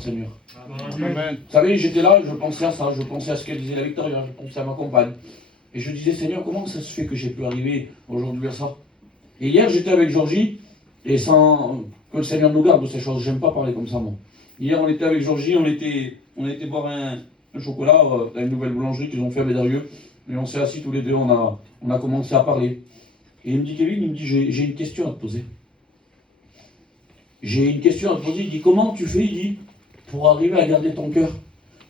Seigneur. Amen. Vous savez, j'étais là, je pensais à ça, je pensais à ce qu'elle disait la Victoria, je pensais à ma compagne. Et je disais, Seigneur, comment ça se fait que j'ai pu arriver aujourd'hui à ça? Et hier, j'étais avec Georgie, et sans que le Seigneur nous garde de ces choses, j'aime pas parler comme ça, moi. Hier, on était avec Georgie, on était boire un chocolat à une nouvelle boulangerie qu'ils ont fait à Bédarieux. Et on s'est assis tous les deux, on a commencé à parler. Et il me dit, Kevin, il me dit, j'ai une question à te poser. J'ai une question à te poser. Il dit, comment tu fais, il dit, pour arriver à garder ton cœur?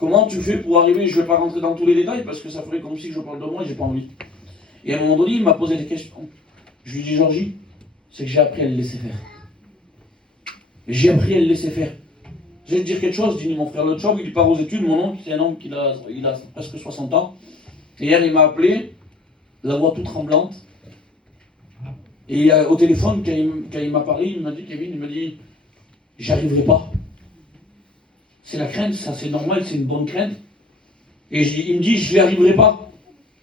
Comment tu fais pour arriver, je ne vais pas rentrer dans tous les détails parce que ça ferait comme si je parle de moi et j'ai pas envie. Et à un moment donné, il m'a posé des questions. Je lui dis, Georgie, c'est que j'ai appris à le laisser faire. J'ai appris à le laisser faire. Je vais te dire quelque chose, dit mon frère Le Tchog, il part aux études, mon oncle, c'est un homme qui a presque 60 ans. Et hier, il m'a appelé, la voix toute tremblante. Et au téléphone, quand il m'a parlé, il m'a dit, Kevin, il m'a dit, j'y arriverai pas. C'est la crainte, ça c'est normal, c'est une bonne crainte. Et il me dit, je n'y arriverai pas.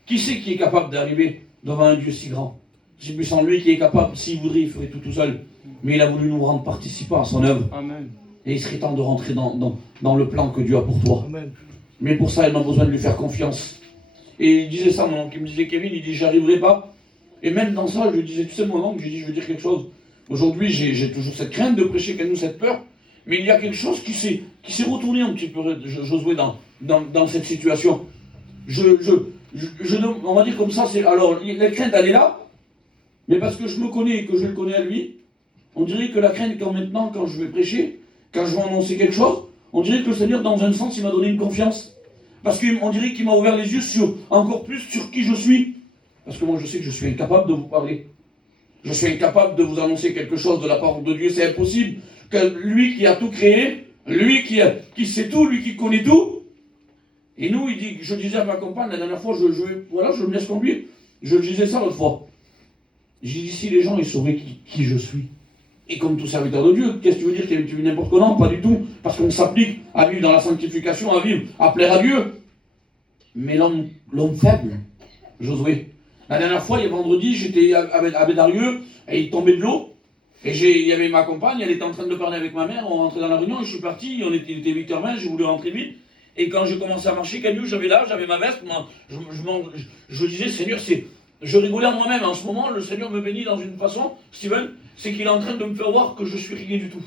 Qui c'est qui est capable d'arriver devant un Dieu si grand? C'est plus en lui qui est capable, s'il voudrait, il ferait tout seul. Mais il a voulu nous rendre participants à son œuvre. Amen. Et il serait temps de rentrer dans le plan que Dieu a pour toi. Amen. Mais pour ça, il a besoin de lui faire confiance. Et il disait ça, mon oncle, il me disait, Kevin, il dit, j'y arriverai pas. Et même dans ça, je lui disais, tu sais, mon oncle, je lui dis, je veux dire quelque chose. Aujourd'hui, j'ai toujours cette crainte de prêcher qu'à nous, cette peur. Mais il y a quelque chose qui s'est retourné un petit peu, Josué, dans cette situation. On va dire comme ça, alors, la crainte, elle est là. Mais parce que je me connais et que je le connais à lui, on dirait que la crainte, quand je vais prêcher, quand je vais annoncer quelque chose, on dirait que le Seigneur, dans un sens, il m'a donné une confiance. Parce qu'on dirait qu'il m'a ouvert les yeux encore plus sur qui je suis. Parce que moi, je sais que je suis incapable de vous parler. Je suis incapable de vous annoncer quelque chose de la part de Dieu. C'est impossible que lui qui a tout créé, lui qui sait tout, lui qui connaît tout. Et nous, je disais à ma compagne, la dernière fois, je me laisse conduire. Je disais ça l'autre fois. J'ai dit, si les gens, ils sauraient qui je suis. Et comme tout serviteur de Dieu, qu'est-ce que tu veux dire? Tu vis n'importe comment? Pas du tout. Parce qu'on s'applique à vivre dans la sanctification, à vivre, à plaire à Dieu. Mais l'homme faible, Josué. La dernière fois, vendredi, j'étais à Bédarieux, et il tombait de l'eau. Et il y avait ma compagne, elle était en train de parler avec ma mère, on rentrait dans la réunion, et je suis parti, il était 8h20, j'ai voulu rentrer vite. Et quand j'ai commencé à marcher, Cagnou, j'avais ma veste, moi, je disais, Seigneur, je rigolais à moi-même. En ce moment, le Seigneur me bénit dans une façon, Steven, c'est qu'il est en train de me faire voir que je suis rien du tout.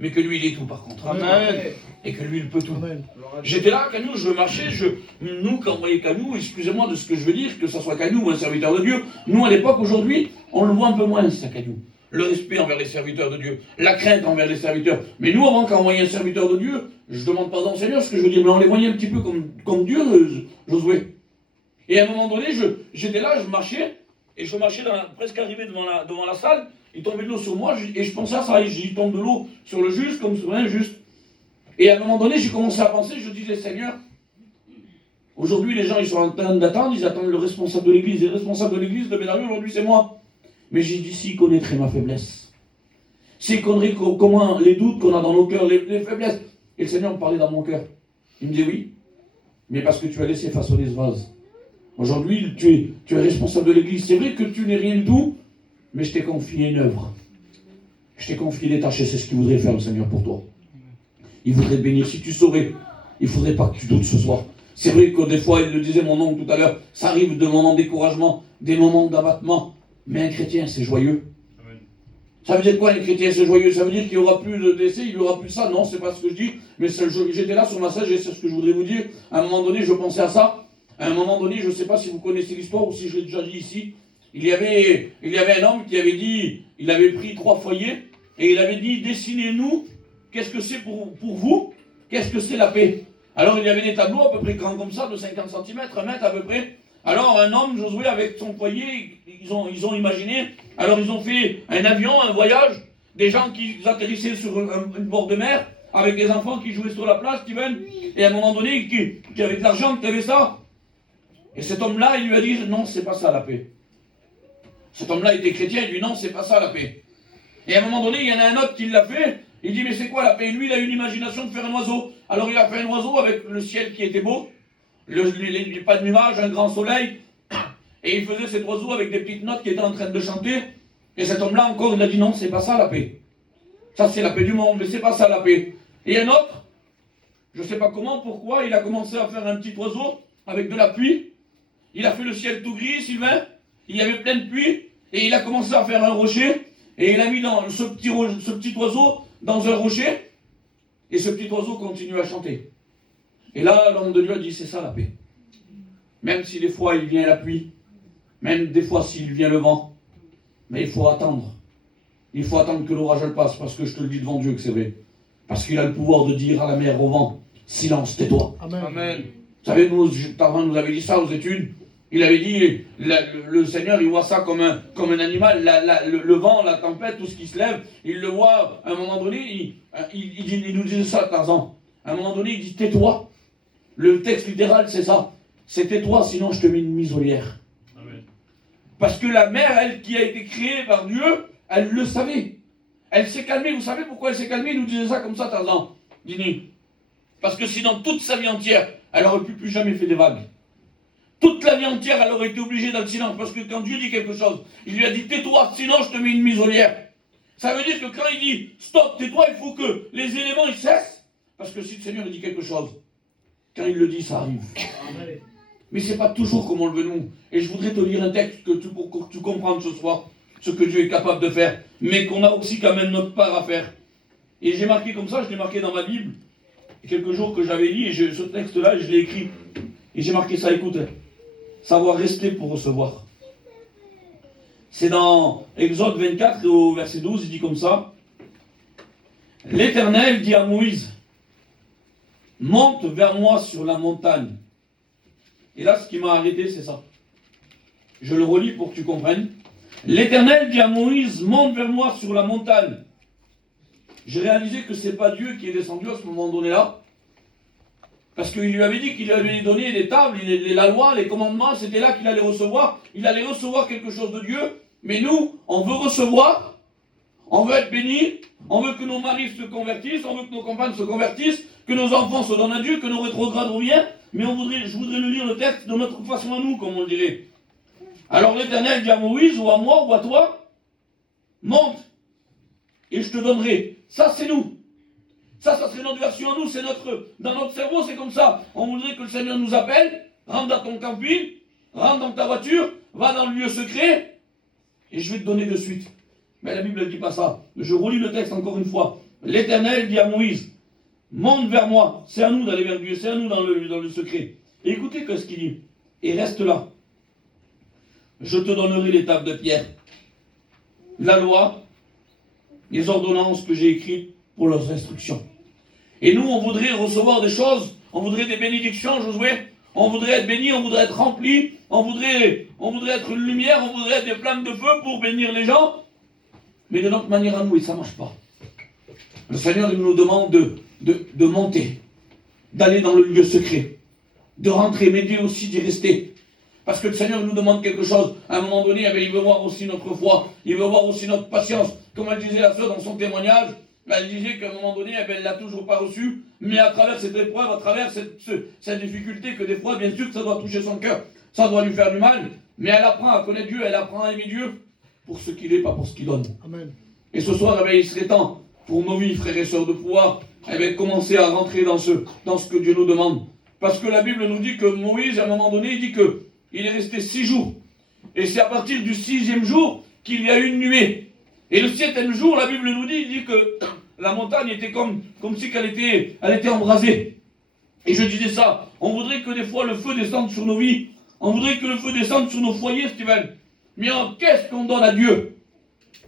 Mais que lui, il est tout, par contre. Amen. Et que lui, il peut tout. Amen. J'étais là, Cagnou, je marchais, nous, quand on voyait Cagnou, excusez-moi de ce que je veux dire, que ce soit Cagnou ou un serviteur de Dieu, nous, à l'époque, aujourd'hui, on le voit un peu moins, ça, Cagnou. Le respect envers les serviteurs de Dieu, la crainte envers les serviteurs. Mais nous, avant, quand on voyait un serviteur de Dieu, je demande pardon au Seigneur, ce que je veux dire, mais on les voyait un petit peu comme Dieu, Josué. Et à un moment donné, j'étais là, je marchais, et je marchais presque arrivé devant la salle, il tombait de l'eau sur moi, et je pensais à ça, et il tombe de l'eau sur le juste comme sur l'injuste. Et à un moment donné, j'ai commencé à penser, je disais, Seigneur, aujourd'hui, les gens, ils sont en train d'attendre, ils attendent le responsable de l'église. Et le responsable de l'église de Bédarieux, aujourd'hui, c'est moi. Mais j'ai dit, s'il connaîtrait ma faiblesse, s'il connaîtrait comment les doutes qu'on a dans nos cœurs, les faiblesses. Et le Seigneur me parlait dans mon cœur. Il me dit, oui, mais parce que tu as laissé façonner ce vase. Aujourd'hui, tu es responsable de l'église. C'est vrai que tu n'es rien du tout, mais je t'ai confié une œuvre. Je t'ai confié des tâches et c'est ce qu'il voudrait faire, le Seigneur, pour toi. Il voudrait te bénir. Si tu saurais, il ne faudrait pas que tu doutes ce soir. C'est vrai que des fois, il le disait mon oncle tout à l'heure, ça arrive de moments de découragement, des moments d'abattement. Mais un chrétien, c'est joyeux. Amen. Ça veut dire quoi, un chrétien, c'est joyeux? Ça veut dire qu'il n'y aura plus de décès, il n'y aura plus ça? Non, c'est pas ce que je dis. Mais j'étais là sur ma salle, et c'est ce que je voudrais vous dire. À un moment donné, je pensais à ça. À un moment donné, je ne sais pas si vous connaissez l'histoire ou si je l'ai déjà dit ici. Il y avait un homme qui avait dit, il avait pris 3 foyers, et il avait dit, dessinez-nous, qu'est-ce que c'est pour vous? Qu'est-ce que c'est la paix? Alors il y avait des tableaux à peu près grands comme ça, de 50 cm, 1 mètre à peu près. Alors un homme, Josué, avec son foyer, ils ont imaginé, alors ils ont fait un avion, un voyage, des gens qui atterrissaient sur une bord de mer, avec des enfants qui jouaient sur la plage, Steven, et à un moment donné, qui avait de l'argent, qui avait ça. Et cet homme-là, il lui a dit, non, c'est pas ça la paix. Cet homme-là était chrétien, il lui dit, non, c'est pas ça la paix. Et à un moment donné, il y en a un autre qui l'a fait, il dit, mais c'est quoi la paix? Lui, il a eu une imagination de faire un oiseau. Alors il a fait un oiseau avec le ciel qui était beau, pas de nuages, un grand soleil, et il faisait cet oiseau avec des petites notes qui étaient en train de chanter. Et cet homme-là, encore, il a dit, non, c'est pas ça la paix. Ça, c'est la paix du monde, mais c'est pas ça la paix. Et un autre, je ne sais pas comment, pourquoi, il a commencé à faire un petit oiseau avec de la pluie. Il a fait le ciel tout gris, Sylvain. Il y avait plein de pluie. Et il a commencé à faire un rocher. Et il a mis ce petit oiseau dans un rocher. Et ce petit oiseau continue à chanter. Et là, l'homme de Dieu a dit, c'est ça la paix. Même si des fois il vient la pluie, même des fois s'il vient le vent, mais il faut attendre. Il faut attendre que l'orage le passe, parce que je te le dis devant Dieu que c'est vrai. Parce qu'il a le pouvoir de dire à la mer, au vent, silence, tais-toi. Amen. Amen. Vous savez, Tarvin nous avait dit ça aux études. Il avait dit, le Seigneur, il voit ça comme un animal, le vent, la tempête, tout ce qui se lève, il le voit, à un moment donné, il nous disait ça, Tarzan. À un moment donné, il dit, tais-toi. Le texte littéral, c'est ça. C'est tais-toi, sinon je te mets une muselière. Amen. Parce que la mer, elle, qui a été créée par Dieu, elle le savait. Elle s'est calmée. Vous savez pourquoi elle s'est calmée? Il nous disait ça comme ça, Tarzan. Dini. Parce que sinon, toute sa vie entière, elle n'aurait plus jamais fait des vagues. Toute la vie entière, elle aurait été obligée dans le silence. Parce que quand Dieu dit quelque chose, il lui a dit tais-toi, sinon je te mets une muselière. Ça veut dire que quand il dit stop, tais-toi, il faut que les éléments ils cessent. Parce que si le Seigneur dit quelque chose, quand il le dit, ça arrive. Amen. Mais ce n'est pas toujours comme on le veut nous. Et je voudrais te lire un texte pour que tu comprennes ce soir ce que Dieu est capable de faire, mais qu'on a aussi quand même notre part à faire. Et j'ai marqué comme ça, je l'ai marqué dans ma Bible, quelques jours que j'avais lu, et ce texte-là, je l'ai écrit. Et j'ai marqué ça, écoute, savoir rester pour recevoir. C'est dans Exode 24, au verset 12, il dit comme ça, l'Éternel dit à Moïse, monte vers moi sur la montagne. Et là, ce qui m'a arrêté, c'est ça. Je le relis pour que tu comprennes. L'Éternel dit à Moïse, monte vers moi sur la montagne. J'ai réalisé que ce n'est pas Dieu qui est descendu à ce moment donné-là. Parce qu'il lui avait dit qu'il allait lui donner les tables, la loi, les commandements, c'était là qu'il allait recevoir. Il allait recevoir quelque chose de Dieu. Mais nous, on veut recevoir, on veut être bénis, on veut que nos maris se convertissent, on veut que nos compagnes se convertissent, que nos enfants se donnent à Dieu, que nos rétrogrades reviennent. Mais je voudrais nous lire le texte de notre façon à nous, comme on le dirait. Alors l'Éternel dit à Moïse, ou à moi, ou à toi, monte, et je te donnerai. Ça, c'est nous. Ça serait notre version à nous, c'est dans notre cerveau, c'est comme ça. On voudrait que le Seigneur nous appelle, rentre dans ton camping, rentre dans ta voiture, va dans le lieu secret, et je vais te donner de suite. Mais la Bible ne dit pas ça. Je relis le texte encore une fois. L'Éternel dit à Moïse, monte vers moi. C'est à nous d'aller vers Dieu, c'est à nous dans le secret. Et écoutez ce qu'il dit. Et reste là. Je te donnerai les tables de pierre, la loi, les ordonnances que j'ai écrites pour leurs instructions. Et nous, on voudrait recevoir des choses, on voudrait des bénédictions, Josué, on voudrait être béni, on voudrait être rempli, on voudrait être une lumière, on voudrait être des flammes de feu pour bénir les gens. Mais de notre manière à nous, et ça ne marche pas. Le Seigneur il nous demande de monter, d'aller dans le lieu secret, de rentrer, mais Dieu aussi d'y rester. Parce que le Seigneur nous demande quelque chose. À un moment donné, il veut voir aussi notre foi. Il veut voir aussi notre patience. Comme elle disait la sœur dans son témoignage, elle disait qu'à un moment donné, elle ne l'a toujours pas reçu. Mais à travers cette épreuve, à travers cette difficulté, que des fois, bien sûr, que ça doit toucher son cœur. Ça doit lui faire du mal. Mais elle apprend à connaître Dieu, elle apprend à aimer Dieu pour ce qu'il est, pas pour ce qu'il donne. Amen. Et ce soir, il serait temps pour nos vies, frères et sœurs, de pouvoir commencer à rentrer dans ce que Dieu nous demande. Parce que la Bible nous dit que Moïse, à un moment donné, il dit que il est resté 6 jours. Et c'est à partir du 6e jour qu'il y a une nuée. Et le 7e jour, la Bible nous dit que la montagne était comme si elle était embrasée. Et je disais ça, on voudrait que des fois le feu descende sur nos vies. On voudrait que le feu descende sur nos foyers, Steven. Mais qu'est-ce qu'on donne à Dieu?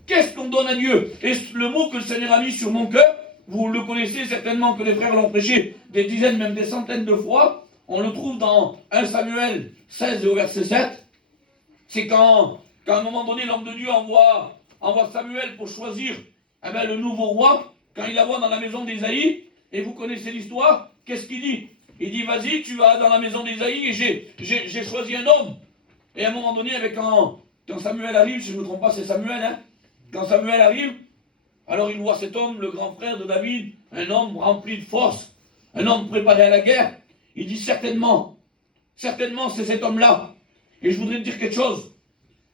Qu'est-ce qu'on donne à Dieu? Et le mot que le Seigneur a mis sur mon cœur, vous le connaissez certainement, que les frères l'ont prêché des dizaines, même des centaines de fois. On le trouve dans 1 Samuel 16 et au verset 7. C'est quand à un moment donné, l'homme de Dieu envoie Samuel pour choisir le nouveau roi. Quand il la voit dans la maison d'Ésaïe, et vous connaissez l'histoire, qu'est-ce qu'il dit? Il dit, vas-y, tu vas dans la maison d'Ésaïe et j'ai choisi un homme. Et à un moment donné, quand Samuel arrive, si je ne me trompe pas, c'est Samuel, hein? Quand Samuel arrive, alors il voit cet homme, le grand frère de David, un homme rempli de force, un homme préparé à la guerre. Il dit certainement c'est cet homme-là. Et je voudrais te dire quelque chose.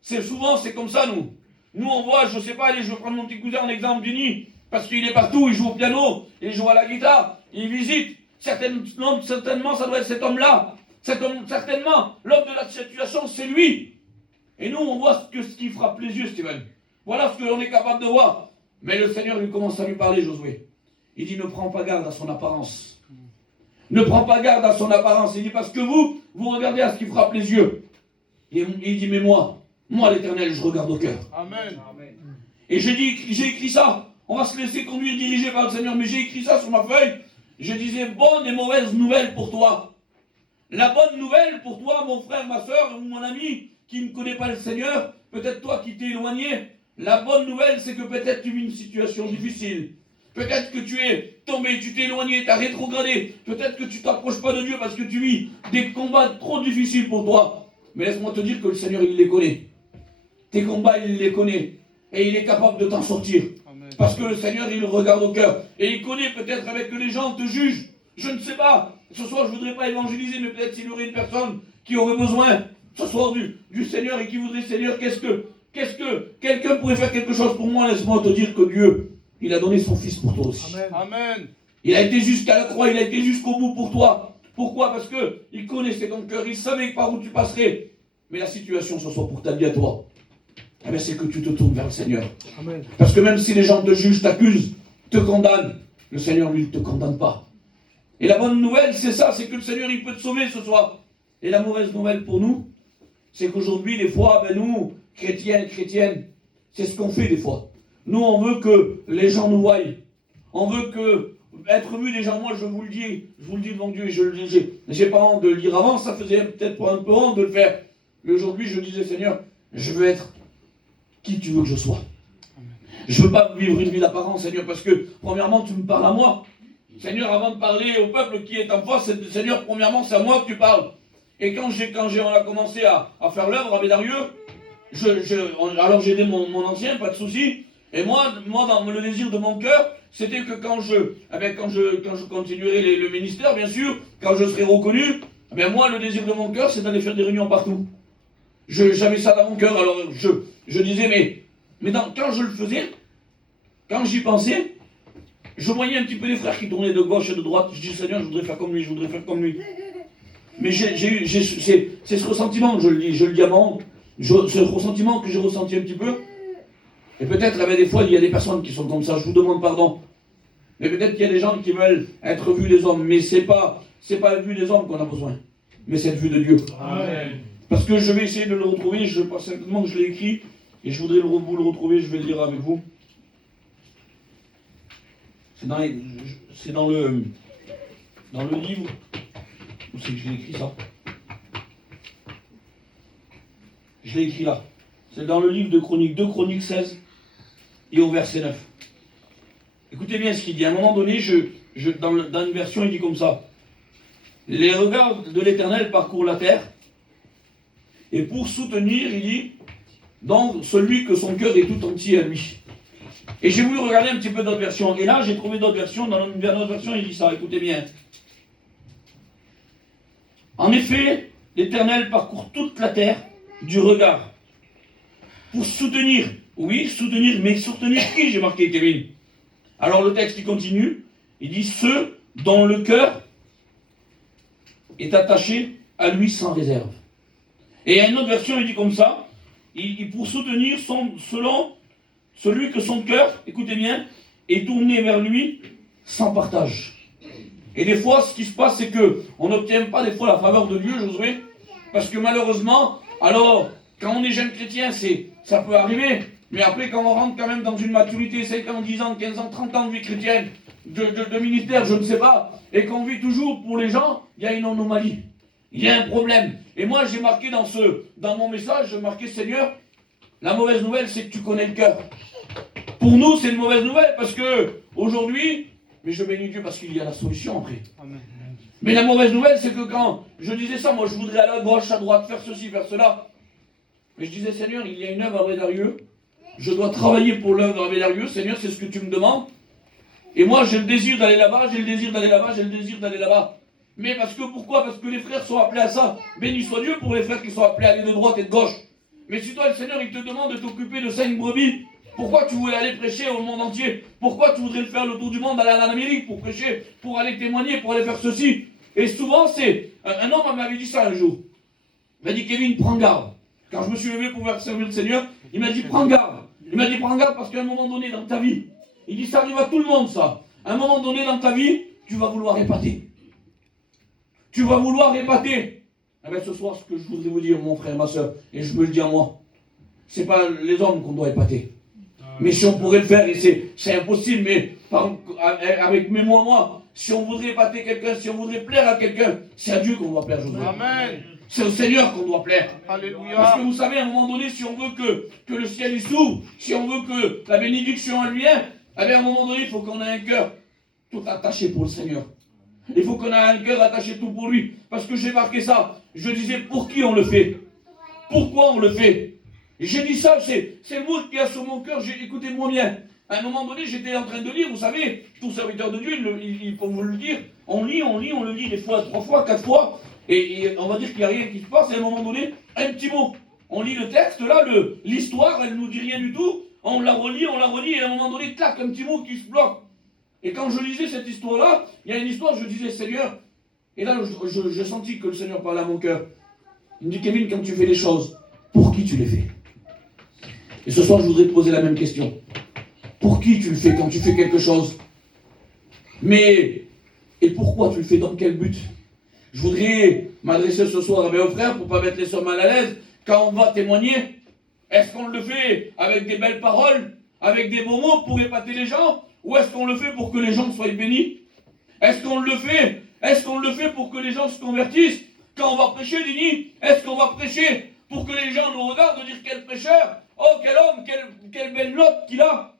Souvent c'est comme ça nous. Nous on voit, je ne sais pas, allez, je vais prendre mon petit cousin en exemple, Vini, parce qu'il est partout, il joue au piano, il joue à la guitare, il visite. Certainement, ça doit être cet homme-là. Cet homme, certainement, l'homme de la situation, c'est lui. Et nous, on voit ce qui frappe les yeux, Steven. Voilà ce que l'on est capable de voir. Mais le Seigneur lui commence à lui parler, Josué. Il dit, ne prends pas garde à son apparence. Ne prends pas garde à son apparence. Il dit, parce que vous regardez à ce qui frappe les yeux. Et il dit, mais moi l'Éternel, je regarde au cœur. Amen. Et j'ai écrit ça. On va se laisser conduire, diriger par le Seigneur. Mais j'ai écrit ça sur ma feuille. Je disais, bonne et mauvaise nouvelle pour toi. La bonne nouvelle pour toi, mon frère, ma soeur, ou mon ami, qui ne connaît pas le Seigneur, peut-être toi qui t'es éloigné. La bonne nouvelle, c'est que peut-être tu vis une situation difficile. Peut-être que tu es tombé, tu t'es éloigné, tu as rétrogradé. Peut-être que tu ne t'approches pas de Dieu parce que tu vis des combats trop difficiles pour toi. Mais laisse-moi te dire que le Seigneur, il les connaît. Tes combats, il les connaît. Et il est capable de t'en sortir. Amen. Parce que le Seigneur, il regarde au cœur. Et il connaît peut-être avec que les gens te jugent. Je ne sais pas. Ce soir, je ne voudrais pas évangéliser, mais peut-être s'il y aurait une personne qui aurait besoin ce soir du Seigneur et qui voudrait, Seigneur, qu'est-ce que quelqu'un pourrait faire quelque chose pour moi? Laisse-moi te dire que Dieu, il a donné son Fils pour toi aussi. Amen. Il a été jusqu'à la croix, il a été jusqu'au bout pour toi. Pourquoi? Parce qu'il connaissait ton cœur, il savait par où tu passerais. Mais la situation, ce soit pour ta vie à toi, eh bien, c'est que tu te tournes vers le Seigneur. Amen. Parce que même si les gens te jugent, t'accusent, te condamnent, le Seigneur, lui, ne te condamne pas. Et la bonne nouvelle, c'est ça, c'est que le Seigneur, il peut te sauver ce soir. Et la mauvaise nouvelle pour nous, c'est qu'aujourd'hui, des fois, nous, chrétiens, chrétiennes, c'est ce qu'on fait des fois. Nous, on veut que les gens nous voient. On veut être vu des gens. Moi, je vous le dis devant Dieu, j'ai pas honte de le dire avant, ça faisait peut-être un peu honte de le faire. Mais aujourd'hui, je disais, Seigneur, je veux être qui tu veux que je sois. Je ne veux pas vivre une vie d'apparence, Seigneur, parce que, premièrement, tu me parles à moi. Seigneur, avant de parler au peuple qui est en face, Seigneur, premièrement, c'est à moi que tu parles. Et quand on a commencé à faire l'œuvre à Bédarieux, alors j'ai aidé mon ancien, pas de souci. Et moi, dans le désir de mon cœur, c'était que quand je continuerai le ministère, bien sûr, quand je serai reconnu, moi, le désir de mon cœur, c'est d'aller faire des réunions partout. J'avais ça dans mon cœur, alors je disais, mais quand je le faisais, quand j'y pensais, je voyais un petit peu les frères qui tournaient de gauche et de droite. Je dis, Seigneur, je voudrais faire comme lui, je voudrais faire comme lui. Mais c'est ce ressentiment, je le dis à mon ce ressentiment que j'ai ressenti un petit peu. Et peut-être, des fois, il y a des personnes qui sont comme ça, je vous demande pardon. Mais peut-être qu'il y a des gens qui veulent être vus des hommes, mais c'est pas la vue des hommes qu'on a besoin, mais c'est la vue de Dieu. Amen. Parce que je vais essayer de le retrouver, je pense simplement que je l'ai écrit, et je voudrais vous le retrouver, je vais le lire avec vous. C'est dans le livre, où c'est que je l'ai écrit ça? Je l'ai écrit là. C'est dans le livre de Chroniques, 2 Chroniques 16, et au verset 9. Écoutez bien ce qu'il dit. À un moment donné, dans une version, il dit comme ça. Les regards de l'Éternel parcourent la terre, et pour soutenir, il dit, donc celui que son cœur est tout entier à lui. Et j'ai voulu regarder un petit peu d'autres versions. Et là, j'ai trouvé d'autres versions. Dans une autre version, il dit ça. Écoutez bien. En effet, l'Éternel parcourt toute la terre du regard. Pour soutenir. Oui, soutenir. Mais soutenir qui, j'ai marqué, Kevin? Alors le texte, il continue. Il dit, ceux dont le cœur est attaché à lui sans réserve. Et il y a une autre version, il dit comme ça. Pour soutenir selon celui que son cœur, écoutez bien, est tourné vers lui sans partage. Et des fois, ce qui se passe, c'est qu'on n'obtient pas des fois la faveur de Dieu, Josué, parce que malheureusement, alors, quand on est jeune chrétien, ça peut arriver, mais après, quand on rentre quand même dans une maturité, 5 ans, 10 ans, 15 ans, 30 ans de vie chrétienne, de ministère, je ne sais pas, et qu'on vit toujours pour les gens, il y a une anomalie. Il y a un problème. Et moi, j'ai marqué dans mon message, j'ai marqué, Seigneur, la mauvaise nouvelle, c'est que tu connais le cœur. Pour nous, c'est une mauvaise nouvelle parce que aujourd'hui, mais je bénis Dieu parce qu'il y a la solution après. Amen. Mais la mauvaise nouvelle, c'est que quand je disais ça, moi je voudrais aller à gauche, à droite, faire ceci, faire cela. Mais je disais, Seigneur, il y a une œuvre à Bédarieux. Je dois travailler pour l'œuvre à Bédarieux. Seigneur, c'est ce que tu me demandes. Et moi, j'ai le désir d'aller là-bas, j'ai le désir d'aller là-bas, j'ai le désir d'aller là-bas. Mais pourquoi? Parce que les frères sont appelés à ça. Béni soit Dieu pour les frères qui sont appelés à aller de droite et de gauche. Mais si toi, le Seigneur, il te demande de t'occuper de 5 brebis, Pourquoi tu voulais aller prêcher au monde entier? Pourquoi tu voudrais faire le tour du monde, aller en Amérique pour prêcher, pour aller témoigner, pour aller faire ceci? Et souvent, c'est... Un homme m'avait dit ça un jour. Il m'a dit, Kevin, prends garde. Quand je me suis levé pour faire servir le Seigneur, il m'a dit, prends garde. Il m'a dit, prends garde parce qu'à un moment donné dans ta vie, il dit, ça arrive à tout le monde, ça. À un moment donné dans ta vie, tu vas vouloir épater. Tu vas vouloir épater. Eh bien, ce soir, ce que je voudrais vous dire, mon frère, ma soeur, et je me le dis à moi, c'est pas les hommes qu'on doit épater. Mais si on pourrait le faire, et c'est impossible, mais avec moi, si on voudrait épater quelqu'un, si on voudrait plaire à quelqu'un, c'est à Dieu qu'on doit plaire, Josué. Amen. C'est au Seigneur qu'on doit plaire. Alléluia. Parce que vous savez, à un moment donné, si on veut que le ciel y s'ouvre, si on veut que la bénédiction elle vienne, eh bien, à un moment donné, il faut qu'on ait un cœur tout attaché pour le Seigneur. Il faut qu'on ait un cœur attaché tout pour lui. Parce que j'ai marqué ça. Je disais, pour qui on le fait? Pourquoi on le fait? J'ai dit ça, c'est le mot qui a sur mon cœur. Écoutez-moi bien. À un moment donné, j'étais en train de lire, vous savez, tout serviteur de Dieu, il faut vous le dire, on le lit des fois 3 fois, 4 fois, et on va dire qu'il n'y a rien qui se passe, et à un moment donné, un petit mot. On lit le texte, là, l'histoire, elle ne nous dit rien du tout, on la relit, et à un moment donné, clac, un petit mot qui se bloque. Et quand je lisais cette histoire-là, il y a une histoire, je disais, Seigneur, et là, je sentis que le Seigneur parlait à mon cœur. Il me dit, Kevin, quand tu fais les choses, pour qui tu les fais? Et ce soir, je voudrais te poser la même question. Pour qui tu le fais quand tu fais quelque chose? Mais, et pourquoi tu le fais? Dans quel but? Je voudrais m'adresser ce soir à mes frères pour ne pas mettre les hommes mal à l'aise. Quand on va témoigner, est-ce qu'on le fait avec des belles paroles, avec des beaux mots pour épater les gens? Ou est-ce qu'on le fait pour que les gens soient bénis? Est-ce qu'on le fait pour que les gens se convertissent? Quand on va prêcher, Dini, est-ce qu'on va prêcher pour que les gens nous regardent et dire quel prêcheur? Oh, quel homme, quelle belle note qu'il a!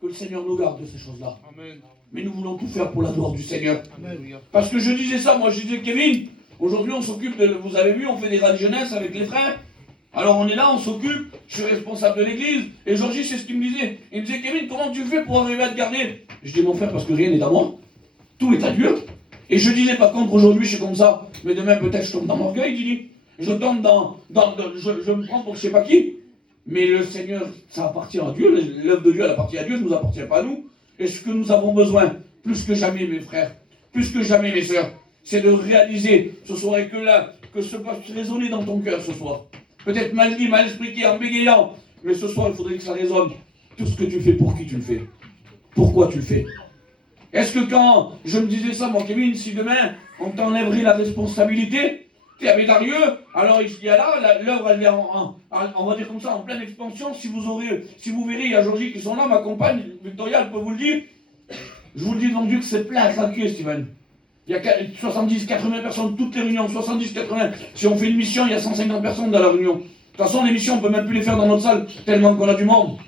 Que le Seigneur nous garde de ces choses-là. Amen. Mais nous voulons tout faire pour la gloire du Seigneur. Amen. Parce que je disais ça, moi je disais, Kevin, aujourd'hui on s'occupe de, vous avez vu, on fait des rallyes jeunesse avec les frères. Alors on est là, on s'occupe, je suis responsable de l'église. Et Georgie, c'est ce qu'il me disait. Il me disait, Kevin, comment tu fais pour arriver à te garder? Je dis, mon frère, parce que rien n'est à moi. Tout est à Dieu. Et je disais, par contre, aujourd'hui je suis comme ça. Mais demain peut-être je tombe dans l'orgueil, Dini. Je tombe je me prends pour je sais pas qui. Mais le Seigneur, ça appartient à Dieu, l'œuvre de Dieu, elle appartient à Dieu, elle ne nous appartient pas à nous. Et ce que nous avons besoin, plus que jamais, mes frères, plus que jamais, mes sœurs, c'est de réaliser ce soir et que ce fasse résonner dans ton cœur ce soir. Peut-être mal dit, mal expliqué, en bégayant, mais ce soir, il faudrait que ça résonne. Tout ce que tu fais, pour qui tu le fais? Pourquoi tu le fais? Est-ce que quand je me disais ça, moi, Kevin, si demain, on t'enlèverait la responsabilité, tu es avec Darieux, alors il y a là, l'œuvre elle est on va dire comme ça, en pleine expansion. Si vous verrez, il y a Georgie qui sont là, ma compagne, Victoria, elle peut vous le dire. Je vous le dis devant Dieu que c'est plein à craquer, Steven. Il y a 70, 80 personnes, toutes les réunions, 70, 80. Si on fait une mission, il y a 150 personnes dans la réunion. De toute façon, les missions, on ne peut même plus les faire dans notre salle, tellement qu'on a du monde.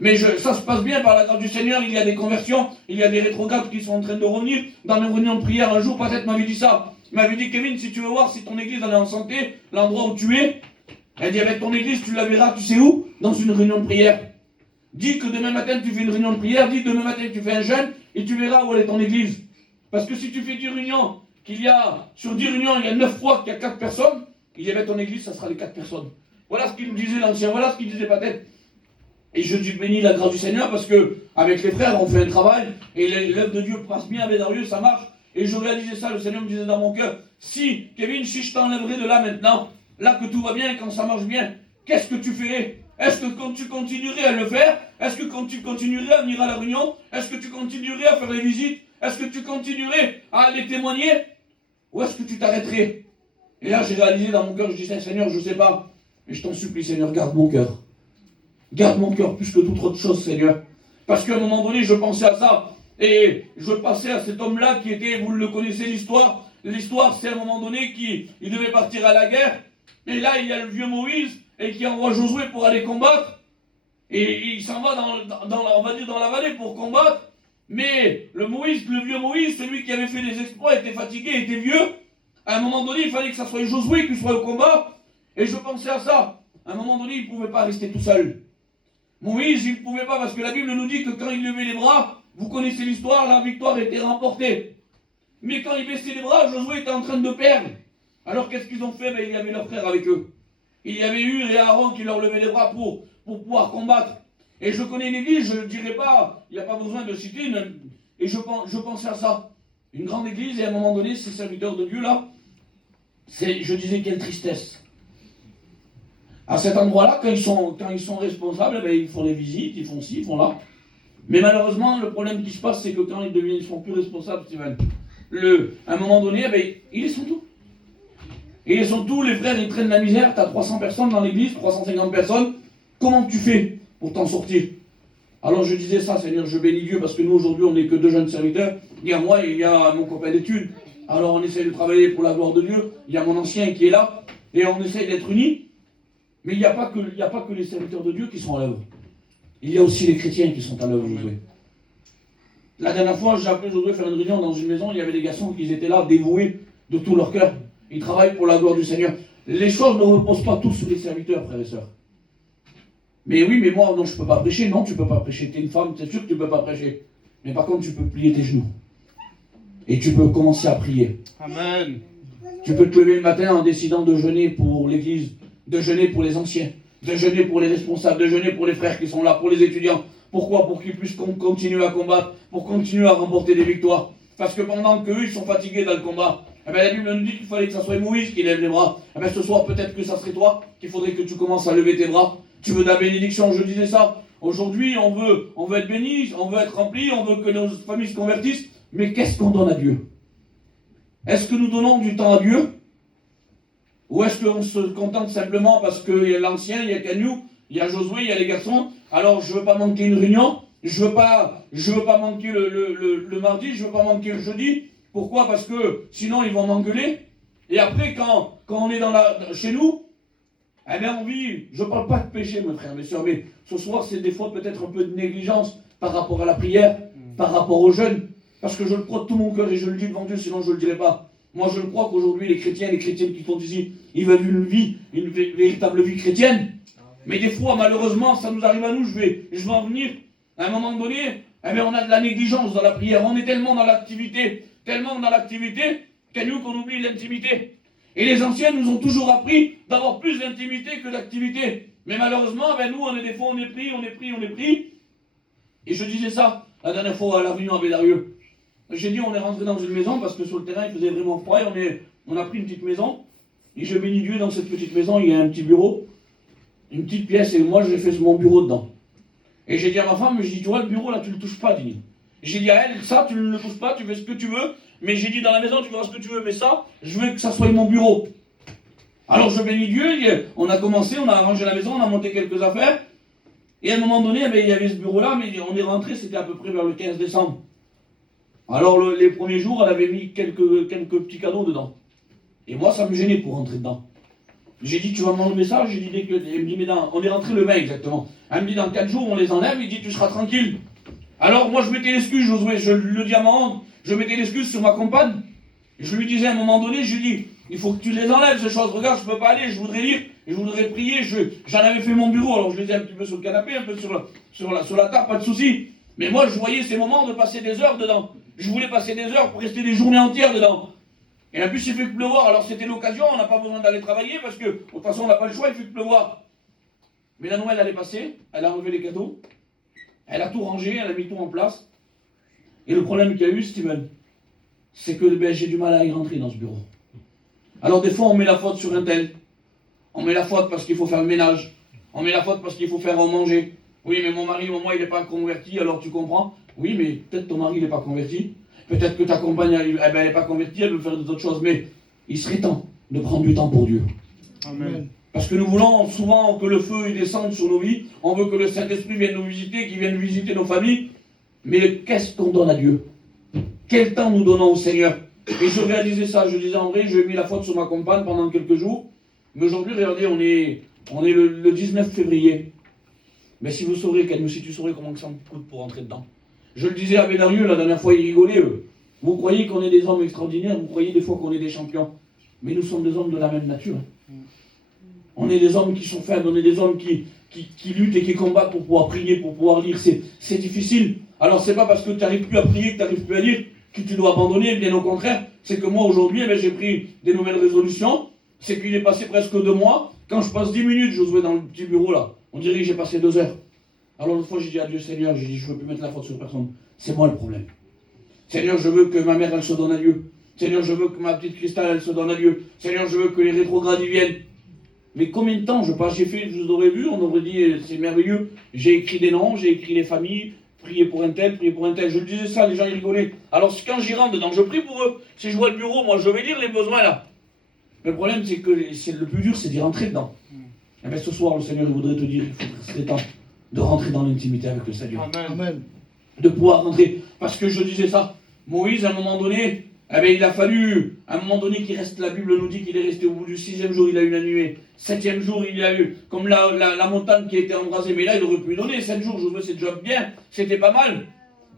Mais ça se passe bien par la grâce du Seigneur, il y a des conversions, il y a des rétrogrades qui sont en train de revenir. Dans mes réunions de prière, un jour, peut-être m'avait dit ça. Il m'avait dit, Kevin, si tu veux voir si ton église elle est en santé, l'endroit où tu es, elle dit, avec ton église, tu la verras, tu sais où? Dans une réunion de prière. Dis que demain matin, tu fais une réunion de prière, dis demain matin, tu fais un jeûne, et tu verras où elle est ton église. Parce que si tu fais 10 réunions, sur 10 réunions, il y a 9 fois qu'il y a 4 personnes, il y avait ton église, ça sera les 4 personnes. Voilà ce qu'il me disait l'ancien, voilà ce qu'il disait peut-être. Et je dis bénis la grâce du Seigneur parce que avec les frères on fait un travail et l'œuvre de Dieu passe bien avec Darieux, ça marche. Et je réalisais ça, le Seigneur me disait dans mon cœur, si Kevin, si je t'enlèverais de là maintenant, là que tout va bien, quand ça marche bien, qu'est-ce que tu ferais? Est-ce que quand tu continuerais à le faire? Est-ce que quand tu continuerais à venir à la réunion? Est-ce que tu continuerais à faire les visites? Est-ce que tu continuerais à aller témoigner? Ou est-ce que tu t'arrêterais? Et là j'ai réalisé dans mon cœur, je disais Seigneur, je ne sais pas, mais je t'en supplie Seigneur, garde mon cœur. Garde mon cœur plus que toute autre chose, Seigneur. Parce qu'à un moment donné, je pensais à ça. Et je passais à cet homme-là qui était, vous le connaissez l'histoire. L'histoire, c'est à un moment donné qu'il devait partir à la guerre. Et là, il y a le vieux Moïse et qui envoie Josué pour aller combattre. Et il s'en va on va dire dans la vallée pour combattre. Mais le vieux Moïse, celui qui avait fait des exploits, était fatigué, était vieux. À un moment donné, il fallait que ça soit Josué qui soit au combat. Et je pensais à ça. À un moment donné, il ne pouvait pas rester tout seul. Moïse, il ne pouvait pas, parce que la Bible nous dit que quand il levait les bras, vous connaissez l'histoire, la victoire était remportée. Mais quand il baissait les bras, Josué était en train de perdre. Alors qu'est-ce qu'ils ont fait? Il y avait leurs frères avec eux. Il y avait Hur et Aaron qui leur levaient les bras pour pouvoir combattre. Et je connais une église, je ne dirais pas, il n'y a pas besoin de citer, et je pensais à ça. Une grande église, et à un moment donné, ces serviteurs de Dieu là, je disais quelle tristesse. À cet endroit-là, quand ils sont responsables, ben, ils font des visites, ils font ci, ils font là. Mais malheureusement, le problème qui se passe, c'est que quand ils sont plus responsables, Steven, à un moment donné, ben, ils les sont tous. Et ils sont tous, les frères, ils traînent la misère. Tu as 300 personnes dans l'église, 350 personnes. Comment tu fais pour t'en sortir? Alors je disais ça, Seigneur, je bénis Dieu, parce que nous, aujourd'hui, on n'est que deux jeunes serviteurs. Il y a moi et il y a mon copain d'études. Alors on essaie de travailler pour la gloire de Dieu. Il y a mon ancien qui est là. Et on essaie d'être unis. Mais il n'y a pas que les serviteurs de Dieu qui sont à l'œuvre. Il y a aussi les chrétiens qui sont à l'œuvre, Josué. La dernière fois, j'ai appelé Josué faire une réunion dans une maison. Il y avait des garçons qui étaient là, dévoués de tout leur cœur. Ils travaillent pour la gloire du Seigneur. Les choses ne reposent pas tous sur les serviteurs, frères et sœurs. Mais oui, mais moi, non, je ne peux pas prêcher. Non, tu ne peux pas prêcher. Tu es une femme, c'est sûr que tu ne peux pas prêcher. Mais par contre, tu peux plier tes genoux. Et tu peux commencer à prier. Amen. Tu peux te lever le matin en décidant de jeûner pour l'église, de jeûner pour les anciens, de jeûner pour les responsables, de jeûner pour les frères qui sont là, pour les étudiants. Pourquoi? Pour qu'ils puissent continuer à combattre, pour continuer à remporter des victoires. Parce que pendant qu'eux, ils sont fatigués dans le combat, eh bien, la Bible nous dit qu'il fallait que ça soit Moïse qui lève les bras. Eh bien, ce soir, peut-être que ça serait toi qu'il faudrait que tu commences à lever tes bras. Tu veux de la bénédiction, je disais ça. Aujourd'hui, on veut être béni, on veut être rempli, on veut que nos familles se convertissent. Mais qu'est-ce qu'on donne à Dieu? Est-ce que nous donnons du temps à Dieu? Ou est-ce qu'on se contente simplement parce qu'il y a l'ancien, il y a Cagnou, il y a Josué, il y a les garçons, alors je ne veux pas manquer une réunion, je veux pas manquer le mardi, je ne veux pas manquer le jeudi. Pourquoi? Parce que sinon ils vont m'engueuler. Et après, quand on est chez nous, eh bien on vit, je ne parle pas de péché, mes frères, mes soeurs, mais ce soir c'est des fois peut-être un peu de négligence par rapport à la prière, par rapport aux jeunes, parce que je le crois de tout mon cœur et je le dis devant Dieu, sinon je ne le dirai pas. Moi, je le crois qu'aujourd'hui, les chrétiennes qui sont ici, ils veulent une véritable vie chrétienne. Mais des fois, malheureusement, ça nous arrive à nous, je vais en venir. À un moment donné, eh bien, on a de la négligence dans la prière. On est tellement dans l'activité, qu'à nous qu'on oublie l'intimité. Et les anciens nous ont toujours appris d'avoir plus d'intimité que d'activité. Mais malheureusement, ben, nous, des fois, on est pris. Et je disais ça la dernière fois à la réunion à Bédarieux. J'ai dit, on est rentré dans une maison parce que sur le terrain, il faisait vraiment froid et on a pris une petite maison. Et je bénis Dieu, dans cette petite maison, il y a un petit bureau, une petite pièce, et moi, j'ai fait mon bureau dedans. Et j'ai dit à ma femme, j'ai dit, tu vois, le bureau, là, tu ne le touches pas, Dini. J'ai dit à elle, ça, tu ne le touches pas, tu fais ce que tu veux, mais j'ai dit, dans la maison, tu feras ce que tu veux, mais ça, je veux que ça soit mon bureau. Alors, je bénis Dieu, on a commencé, on a arrangé la maison, on a monté quelques affaires, et à un moment donné, il y avait ce bureau-là, mais on est rentré, c'était à peu près vers le 15 décembre. Alors les premiers jours, elle avait mis quelques petits cadeaux dedans. Et moi, ça me gênait pour rentrer dedans. J'ai dit, tu vas m'enlever ça? J'ai dit, elle me dit, mais on est rentré le 20 exactement. Elle me dit, dans 4 jours, on les enlève. Il dit, tu seras tranquille. Alors moi, je mettais l'excuse, Josué, je le dis à ma honte, je mettais l'excuse sur ma compagne. Je lui disais à un moment donné, je lui dis, il faut que tu les enlèves, ces choses. Regarde, je ne peux pas aller, je voudrais lire, je voudrais prier. J'en avais fait mon bureau, alors je les ai un petit peu sur le canapé, un peu sur la table, pas de souci. Mais moi, je voyais ces moments de passer des heures dedans. Je voulais passer des heures pour rester des journées entières dedans. Et en plus, il fait que pleuvoir, alors c'était l'occasion, on n'a pas besoin d'aller travailler parce que, de toute façon, on n'a pas le choix, il fait que pleuvoir. Mais la Noël, elle est passée, elle a enlevé les cadeaux, elle a tout rangé, elle a mis tout en place. Et le problème qu'il y a eu, Steven, c'est que j'ai du mal à y rentrer dans ce bureau. Alors des fois, on met la faute sur un tel. On met la faute parce qu'il faut faire le ménage. On met la faute parce qu'il faut faire à manger. Oui, mais mon mari, moi, il n'est pas converti, alors tu comprends? Oui, mais peut-être ton mari n'est pas converti. Peut-être que ta compagne, elle n'est pas convertie, elle veut faire d'autres choses. Mais il serait temps de prendre du temps pour Dieu. Amen. Parce que nous voulons souvent que le feu il descende sur nos vies. On veut que le Saint-Esprit vienne nous visiter, qu'il vienne visiter nos familles. Mais qu'est-ce qu'on donne à Dieu? Quel temps nous donnons au Seigneur? Et je réalisais ça. Je disais, en vrai, j'ai mis la faute sur ma compagne pendant quelques jours. Mais aujourd'hui, regardez, on est le 19 février. Mais si vous saurez, si tu saurais comment ça me coûte pour rentrer dedans. Je le disais à Bédarieux, la dernière fois, ils rigolaient, eux. Vous croyez qu'on est des hommes extraordinaires, vous croyez des fois qu'on est des champions. Mais nous sommes des hommes de la même nature. On est des hommes qui sont faibles, on est des hommes qui luttent et qui combattent pour pouvoir prier, pour pouvoir lire. C'est difficile. Alors c'est pas parce que tu n'arrives plus à prier, que tu n'arrives plus à lire, que tu dois abandonner, bien au contraire. C'est que moi aujourd'hui, j'ai pris des nouvelles résolutions. C'est qu'il est passé presque 2 mois. Quand je passe 10 minutes, je jouais dans le petit bureau là. On dirait que j'ai passé 2 heures. Alors l'autre fois, j'ai dit à Dieu, Seigneur, j'ai dit, je ne veux plus mettre la faute sur personne. C'est moi le problème. Seigneur, je veux que ma mère, elle se donne à Dieu. Seigneur, je veux que ma petite Christelle, elle se donne à Dieu. Seigneur, je veux que les rétrogrades y viennent. Mais combien de temps je passe? J'ai fait, je vous aurais vu, on aurait dit, c'est merveilleux. J'ai écrit des noms, j'ai écrit les familles, priez pour un tel, priez pour un tel. Je disais ça, les gens ils rigolaient. Alors quand j'y rentre dedans, je prie pour eux. Si je vois le bureau, moi je vais lire les besoins là. Mais le problème, c'est que le plus dur, c'est d'y rentrer dedans. Et bien ce soir, le Seigneur il voudrait te dire, il faut que c'est temps de rentrer dans l'intimité avec le Seigneur. Amen. De pouvoir rentrer. Parce que je disais ça, Moïse, à un moment donné, eh bien, il a fallu, à un moment donné, qu'il reste, la Bible nous dit qu'il est resté au bout du 6e jour, il a eu la nuée. 7e jour, il a eu, comme la montagne qui a été embrasée. Mais là, il aurait pu donner 7 jours, je veux, c'est déjà bien, c'était pas mal.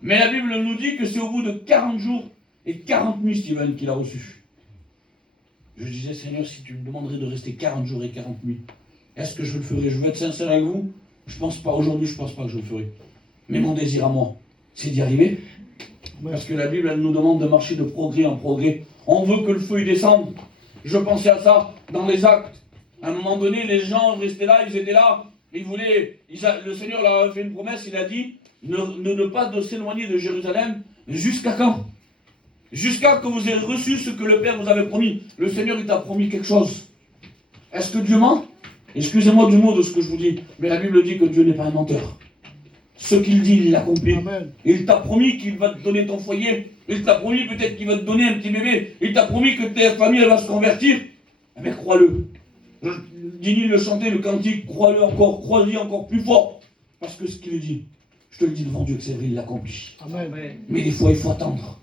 Mais la Bible nous dit que c'est au bout de 40 jours et 40 nuits, Steven, qu'il a reçu. Je disais, Seigneur, si tu me demanderais de rester 40 jours et 40 nuits, est-ce que je le ferais? Je veux être sincère avec vous. Je pense pas, aujourd'hui, je pense pas que je le ferai. Mais mon désir à moi, c'est d'y arriver. Parce que la Bible, elle nous demande de marcher de progrès en progrès. On veut que le feu y descende. Je pensais à ça dans les actes. À un moment donné, les gens restaient là, ils étaient là. Ils voulaient, le Seigneur leur avait fait une promesse, il a dit ne pas de s'éloigner de Jérusalem. Jusqu'à quand? Jusqu'à que vous ayez reçu ce que le Père vous avait promis. Le Seigneur, il t'a promis quelque chose. Est-ce que Dieu ment? Excusez-moi du mot de ce que je vous dis, mais la Bible dit que Dieu n'est pas un menteur. Ce qu'il dit, il l'accomplit. Il t'a promis qu'il va te donner ton foyer. Il t'a promis peut-être qu'il va te donner un petit bébé. Il t'a promis que ta famille elle va se convertir. Mais crois-le. Dini le chantait, le cantique, crois-le encore, crois-le encore plus fort. Parce que ce qu'il dit, je te le dis devant Dieu que c'est vrai, il l'accomplit. Mais des fois, il faut attendre.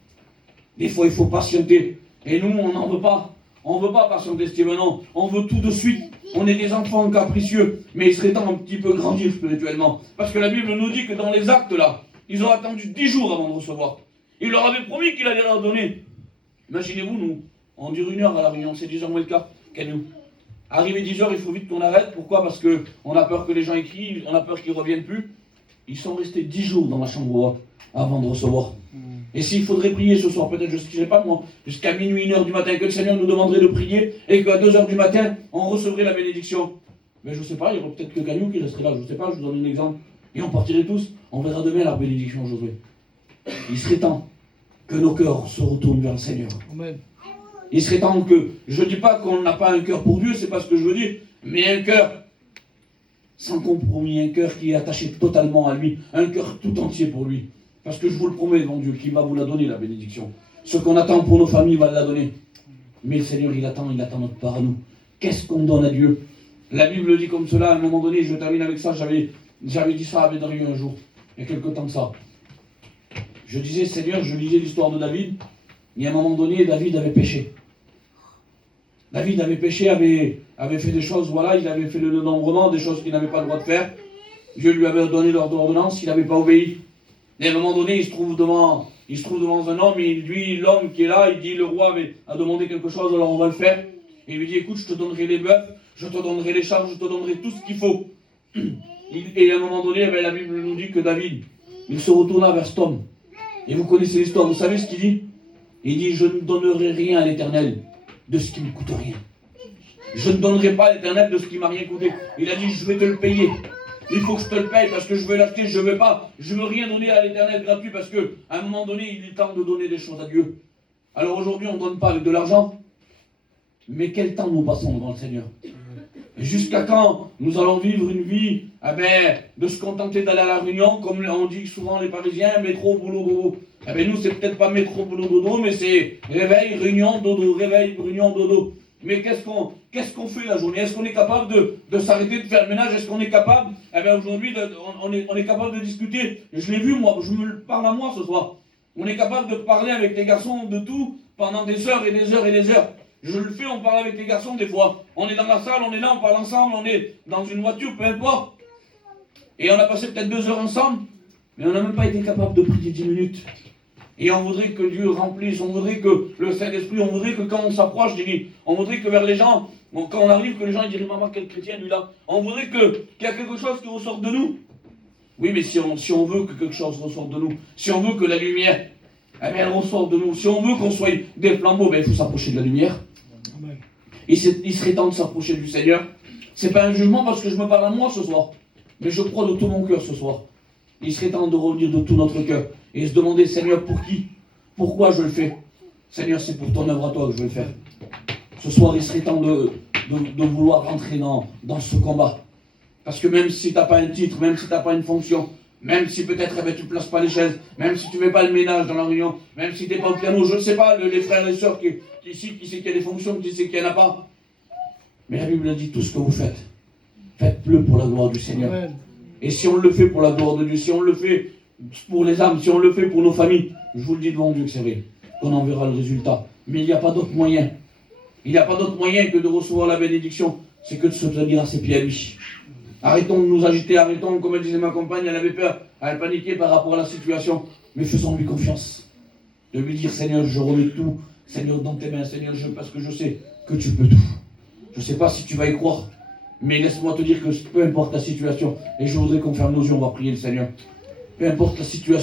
Des fois, il faut patienter. Et nous, on n'en veut pas. On ne veut pas patienter, Steven, non. On veut tout de suite. On est des enfants capricieux. Mais il serait temps un petit peu grandir spirituellement. Parce que la Bible nous dit que dans les actes, là, ils ont attendu 10 jours avant de recevoir. Il leur avait promis qu'il allait leur donner. Imaginez-vous, nous, on dure 1 heure à la réunion. C'est 10h moins le quart. Nous. Arrivé 10h, il faut vite qu'on arrête. Pourquoi? Parce qu'on a peur que les gens écrivent. On a peur qu'ils ne reviennent plus. Ils sont restés 10 jours dans la chambre haute avant de recevoir. Et s'il faudrait prier ce soir, peut-être, je ne sais pas moi, jusqu'à minuit, 1h du matin, que le Seigneur nous demanderait de prier, et qu'à 2h du matin, on recevrait la bénédiction. Mais je ne sais pas, il y aurait peut-être que Gagnou qui resterait là, je ne sais pas, je vous donne un exemple. Et on partirait tous, on verra demain la bénédiction, Josué. Il serait temps que nos cœurs se retournent vers le Seigneur. Amen. Il serait temps que, je ne dis pas qu'on n'a pas un cœur pour Dieu, c'est pas ce que je veux dire, mais un cœur sans compromis, un cœur qui est attaché totalement à lui, un cœur tout entier pour lui. Parce que je vous le promets, mon Dieu, qu'il va vous la donner, la bénédiction. Ce qu'on attend pour nos familles, il va la donner. Mais le Seigneur, il attend notre part à nous. Qu'est-ce qu'on donne à Dieu? La Bible dit comme cela, à un moment donné, je termine avec ça, j'avais dit ça à Bédrieux un jour, il y a quelque temps de ça. Je disais, Seigneur, je lisais l'histoire de David, et à un moment donné, David avait péché. David avait péché, avait fait des choses, voilà, il avait fait le dénombrement, des choses qu'il n'avait pas le droit de faire. Dieu lui avait donné l'ordre d'ordonnance, il n'avait pas obéi. Et à un moment donné, il se trouve devant un homme, et lui, l'homme qui est là, il dit, le roi a demandé quelque chose, alors on va le faire. Et il lui dit, écoute, je te donnerai les bœufs, je te donnerai les chars, je te donnerai tout ce qu'il faut. Et à un moment donné, la Bible nous dit que David, il se retourna vers cet homme. Et vous connaissez l'histoire, vous savez ce qu'il dit? Il dit, je ne donnerai rien à l'Éternel de ce qui ne coûte rien. Je ne donnerai pas à l'Éternel de ce qui m'a rien coûté. Il a dit, je vais te le payer. Il faut que je te le paye parce que je veux l'acheter, je ne veux pas. Je ne veux rien donner à l'Éternel gratuit parce qu'à un moment donné, il est temps de donner des choses à Dieu. Alors aujourd'hui, on ne donne pas avec de l'argent. Mais quel temps nous passons devant le Seigneur? Jusqu'à quand nous allons vivre une vie de se contenter d'aller à la réunion, comme on dit souvent les Parisiens, métro, boulot, dodo. Nous, c'est peut-être pas métro, boulot, dodo, mais c'est réveil, réunion, dodo, réveil, réunion, dodo. Mais qu'est-ce qu'on fait la journée? Est-ce qu'on est capable de s'arrêter de faire le ménage? Est-ce qu'on est capable, aujourd'hui, on est capable de discuter? Je l'ai vu, moi, je me le parle à moi ce soir. On est capable de parler avec les garçons de tout pendant des heures et des heures et des heures. Je le fais, on parle avec les garçons des fois. On est dans la salle, on est là, on parle ensemble, on est dans une voiture, peu importe. Et on a passé peut-être 2 heures ensemble, mais on n'a même pas été capable de prier 10 minutes. Et on voudrait que Dieu remplisse, on voudrait que le Saint-Esprit, on voudrait que quand on s'approche, on voudrait que vers les gens, quand on arrive, que les gens ils disent, maman, quel chrétien lui là. On voudrait qu'il y a quelque chose qui ressorte de nous. Oui, mais si on veut que quelque chose ressorte de nous, si on veut que la lumière, elle ressorte de nous, si on veut qu'on soit des flambeaux, il faut s'approcher de la lumière. Il serait temps de s'approcher du Seigneur. C'est pas un jugement parce que je me parle à moi ce soir. Mais je crois de tout mon cœur ce soir. Il serait temps de revenir de tout notre cœur et se demander, Seigneur, pour qui? Pourquoi je le fais? Seigneur, c'est pour ton œuvre à toi que je vais le faire. Ce soir, il serait temps de vouloir rentrer dans ce combat. Parce que même si tu n'as pas un titre, même si tu n'as pas une fonction, même si peut-être tu ne places pas les chaises, même si tu ne mets pas le ménage dans la réunion, même si tu n'es pas au piano, je ne sais pas, les frères et les sœurs qui sait qu'il y a des fonctions, qui sait qu'il n'y en a pas. Mais la Bible dit tout ce que vous faites, faites-le pour la gloire du Seigneur. Amen. Et si on le fait pour la gloire de Dieu, si on le fait pour les âmes, si on le fait pour nos familles, je vous le dis devant Dieu que c'est vrai, qu'on en verra le résultat. Mais il n'y a pas d'autre moyen. Il n'y a pas d'autre moyen que de recevoir la bénédiction, c'est que de se tenir à ses pieds à lui. Arrêtons de nous agiter, arrêtons, comme elle disait ma compagne, elle avait peur, elle paniquait par rapport à la situation, mais faisons-lui confiance. De lui dire, Seigneur, je remets tout, Seigneur, dans tes mains, Seigneur, parce que je sais que tu peux tout. Je ne sais pas si tu vas y croire, mais laisse-moi te dire que peu importe la situation, et je voudrais qu'on ferme nos yeux, on va prier le Seigneur. Peu importe la situation.